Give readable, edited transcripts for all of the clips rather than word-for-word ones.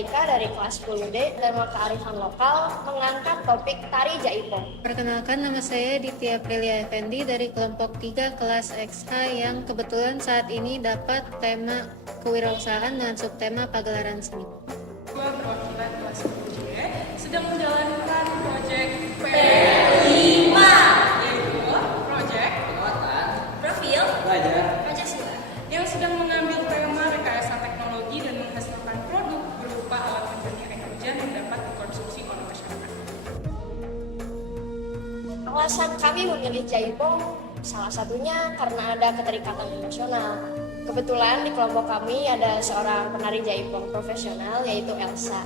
Aika dari kelas 10D Tema Kearifan Lokal mengangkat topik Tari Jaipong. Perkenalkan, nama saya Ditya Aprilia Effendi dari kelompok 3 kelas XH yang kebetulan saat ini dapat tema kewirausahaan dengan subtema pagelaran seni. Dua perwakilan kelas 10D sedang menjalankan proyek P5, yaitu proyek Penguatan, Profil belajar, Pancasila, yang sedang mengambil tema rekayasa teknologi dan menghasilkan produk berupa alat pencernih air hujan yang dapat dikonsumsi oleh masyarakat. Alasan kami memilih Jaipong salah satunya karena ada keterikatan emosional. Kebetulan di kelompok kami ada seorang penari Jaipong profesional yaitu Elsa.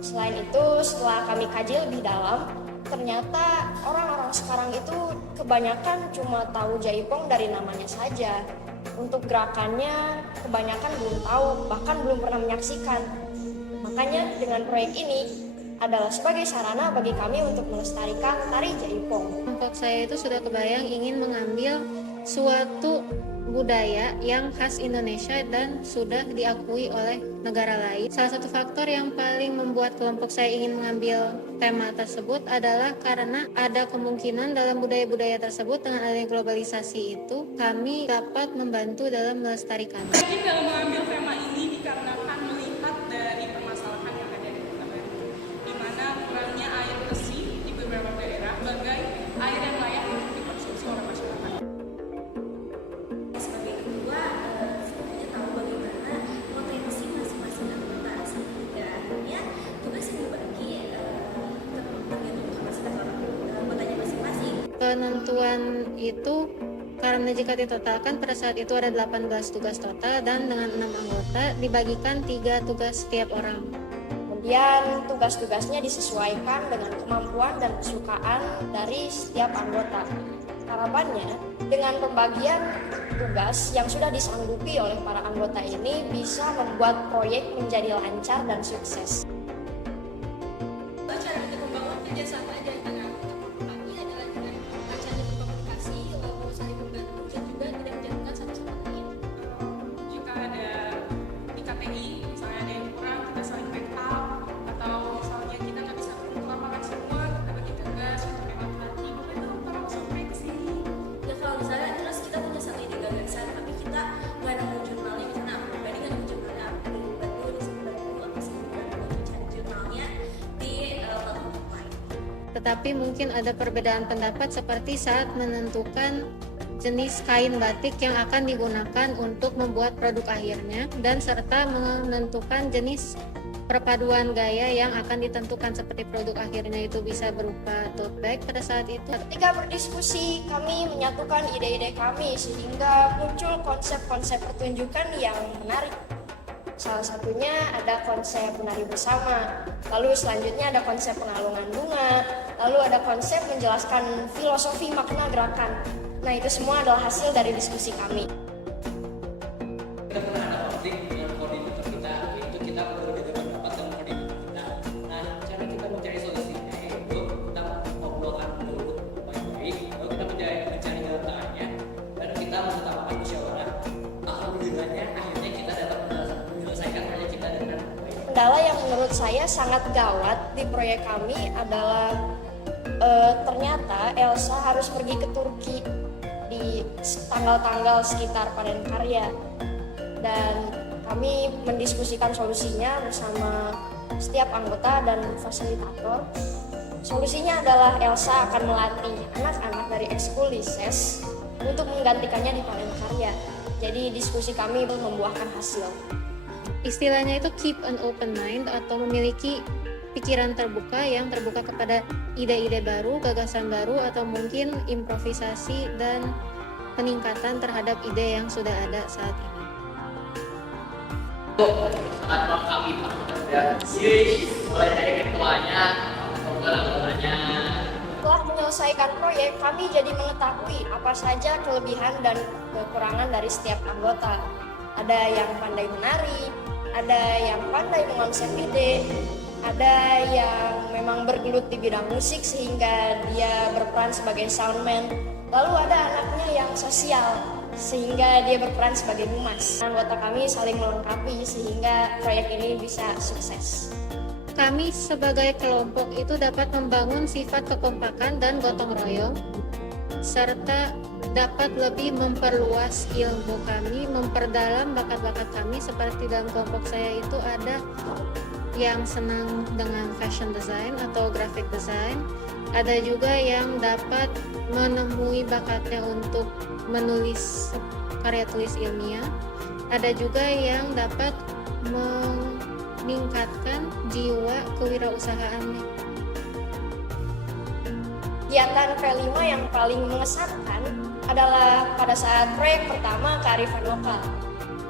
Selain itu, setelah kami kaji lebih dalam, ternyata orang-orang sekarang itu kebanyakan cuma tahu Jaipong dari namanya saja. Untuk gerakannya kebanyakan belum tahu, bahkan belum pernah menyaksikan. Makanya dengan proyek ini adalah sebagai sarana bagi kami untuk melestarikan tari Jaipong. Kelompok saya itu sudah kebayang ingin mengambil suatu budaya yang khas Indonesia dan sudah diakui oleh negara lain. Salah satu faktor yang paling membuat kelompok saya ingin mengambil tema tersebut adalah karena ada kemungkinan dalam budaya-budaya tersebut dengan adanya globalisasi itu kami dapat membantu dalam melestarikannya. Mungkin dalam mengambil tema ini dikarenakan melihat dari permasalahan yang ada di Kota Bandung, di mana kurangnya air bersih di beberapa daerah sebagai air yang layak untuk dikonsumsi oleh masyarakat. Sebagai ketua, sebenarnya tahu bagaimana potensi masing-masing anggota sehingga akhirnya tugas yang dibagi tergantung kapasitas anggotanya masing-masing. Penentuan itu karena jika ditotalkan pada saat itu ada 18 tugas total dan dengan 6 anggota dibagikan 3 tugas setiap orang. Kemudian tugas-tugasnya disesuaikan dengan kemampuan dan kesukaan dari setiap anggota. Harapannya, dengan pembagian tugas yang sudah disanggupi oleh para anggota ini bisa membuat proyek menjadi lancar dan sukses. Cara untuk membangun kerjasama di antara kami adalah dengan acara berkomunikasi, lalu saling membantu dan juga tidak menjatuhkan satu sama lain. Jika ada di KTI, misalnya ada yang kurang, kita saling backup, atau misalnya kita nggak bisa turun ke lapangan semua, kita bagi tugas untuk yang laki-laki, boleh dong tolong sampai ke sini. Ya kalau misalnya terus kita punya satu ide gagasan, tapi kita nggak nemu jurnalnya, misalnya aku pribadi nggak nemu jurnalnya, aku bantu di sini bantu apa sih cari jurnalnya di platform lain. Tetapi mungkin ada perbedaan pendapat seperti saat menentukan jenis kain batik yang akan digunakan untuk membuat produk akhirnya dan serta menentukan jenis perpaduan gaya yang akan ditentukan seperti produk akhirnya itu bisa berupa tote bag pada saat itu. Ketika berdiskusi, kami menyatukan ide-ide kami sehingga muncul konsep-konsep pertunjukan yang menarik. Salah satunya ada konsep menari bersama, lalu selanjutnya ada konsep pengalungan bunga, lalu ada konsep menjelaskan filosofi makna gerakan. Nah, itu semua adalah hasil dari diskusi kami. kita pernah ada konflik dengan koordinator kita, yaitu kita berbeda pendapat dengan koordinator kita. Nah, cara kita mencari solusinya yaitu kita ngobrolkan dulu baik-baik, lalu kita mencari jalan tengahnya, dan kita mengutamakan musyawarah. Alhamdulillahnya akhirnya kita dapat menyelesaikan proyek kita dengan baik. Kendala yang menurut saya sangat gawat di proyek kami adalah ternyata Elsa harus pergi ke Turki di tanggal-tanggal sekitar panen karya, dan kami mendiskusikan solusinya bersama setiap anggota dan fasilitator. Solusinya adalah Elsa akan melatih anak-anak dari ekskul Lises untuk menggantikannya di panen karya. Jadi diskusi kami membuahkan hasil. Istilahnya itu keep an open mind atau memiliki pikiran terbuka yang terbuka kepada ide-ide baru, gagasan baru, atau mungkin improvisasi dan peningkatan terhadap ide yang sudah ada saat ini. Sangat melengkapi Pak. Mulai dari ketuanya, anggotanya. Setelah menyelesaikan proyek, kami jadi mengetahui apa saja kelebihan dan kekurangan dari setiap anggota. Ada yang pandai menari, ada yang pandai mengonsep ide, ada yang memang bergelut di bidang musik sehingga dia berperan sebagai soundman. Lalu ada anaknya yang sosial, sehingga dia berperan sebagai humas. Anggota kami saling melengkapi sehingga proyek ini bisa sukses. Kami sebagai kelompok itu dapat membangun sifat kekompakan dan gotong royong, serta dapat lebih memperluas ilmu kami, memperdalam bakat-bakat kami. Seperti dalam kelompok saya itu ada yang senang dengan fashion design atau graphic design, ada juga yang dapat menemui bakatnya untuk menulis karya tulis ilmiah, ada juga yang dapat meningkatkan jiwa kewirausahaannya. Kegiatan P5 yang paling mengesankan adalah pada saat proyek pertama kearifan lokal.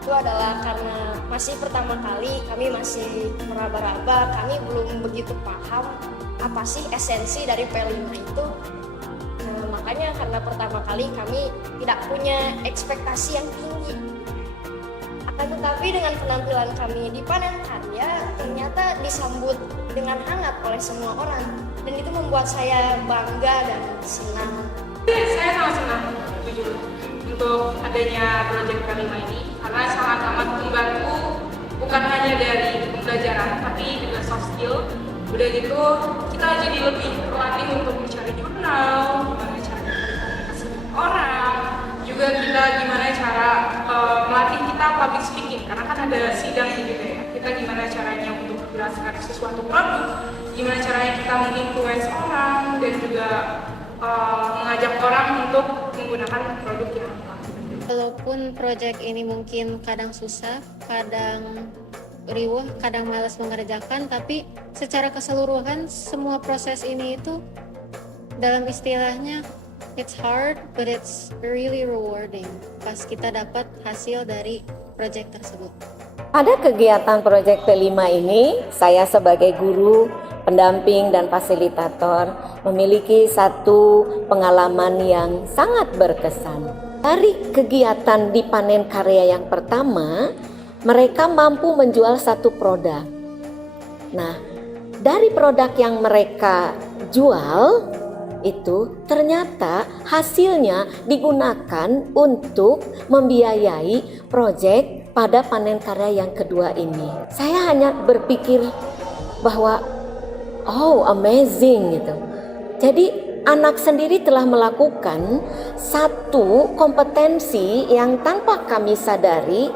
Itu adalah karena masih pertama kali, kami masih meraba-raba, kami belum begitu paham apa sih esensi dari P5 itu. Makanya karena pertama kali kami tidak punya ekspektasi yang tinggi. Akan tetapi dengan penampilan kami di panen karya ternyata disambut dengan hangat oleh semua orang, dan itu membuat saya bangga dan senang. Saya sangat senang jujur untuk adanya proyek P5 ini karena sangat amat membantu bukan hanya dari pembelajaran tapi juga soft skill. Udah gitu kita jadi lebih terlatih untuk mencari jurnal, gimana cara berkomunikasi dengan orang, juga kita gimana cara melatih kita public speaking karena kan ada sidang gitu ya. Kita gimana caranya untuk menjelaskan sesuatu produk, gimana caranya kita menginfluence orang dan juga mengajak orang untuk menggunakan produk kita. Walaupun proyek ini mungkin kadang susah, kadang riuh, kadang malas mengerjakan, tapi secara keseluruhan semua proses ini itu dalam istilahnya it's hard but it's really rewarding pas kita dapat hasil dari proyek tersebut. Pada kegiatan proyek P5 ini, saya sebagai guru, pendamping dan fasilitator memiliki satu pengalaman yang sangat berkesan. Dari kegiatan di panen karya yang pertama, mereka mampu menjual satu produk. Nah, dari produk yang mereka jual itu ternyata hasilnya digunakan untuk membiayai proyek pada panen karya yang kedua ini. Saya hanya berpikir bahwa oh amazing gitu. Jadi anak sendiri telah melakukan satu kompetensi yang tanpa kami sadari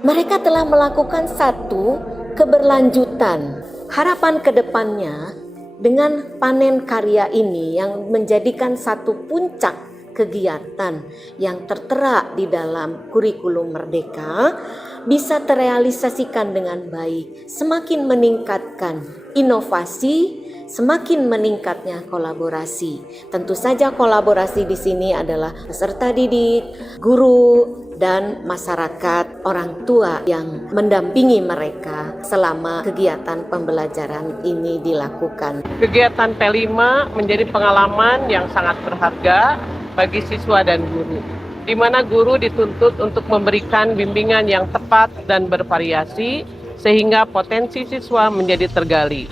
mereka telah melakukan satu keberlanjutan. Harapan ke depannya dengan panen karya ini yang menjadikan satu puncak kegiatan yang tertera di dalam kurikulum Merdeka bisa terrealisasikan dengan baik, semakin meningkatkan inovasi, semakin meningkatnya kolaborasi. Tentu saja kolaborasi di sini adalah peserta didik, guru, dan masyarakat, orang tua yang mendampingi mereka selama kegiatan pembelajaran ini dilakukan. Kegiatan P5 menjadi pengalaman yang sangat berharga bagi siswa dan guru, di mana guru dituntut untuk memberikan bimbingan yang tepat dan bervariasi sehingga potensi siswa menjadi tergali.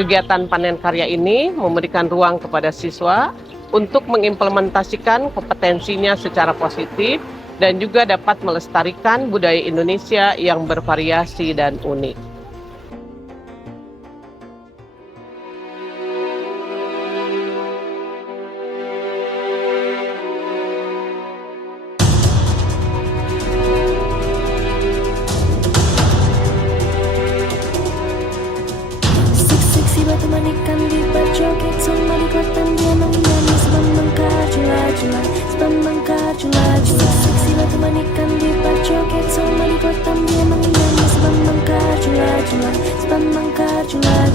Kegiatan panen karya ini memberikan ruang kepada siswa untuk mengimplementasikan kompetensinya secara positif dan juga dapat melestarikan budaya Indonesia yang bervariasi dan unik. Seksi batu manikan di berjoget sama di kotan dia menyanyi sebab mengkar jula-jula, sebab mengkar jula-jula. Seksi batu manikan di berjoget sama di kotan dia menyanyi sebab mengkar jula-jula, sebab mengkar jula-jula.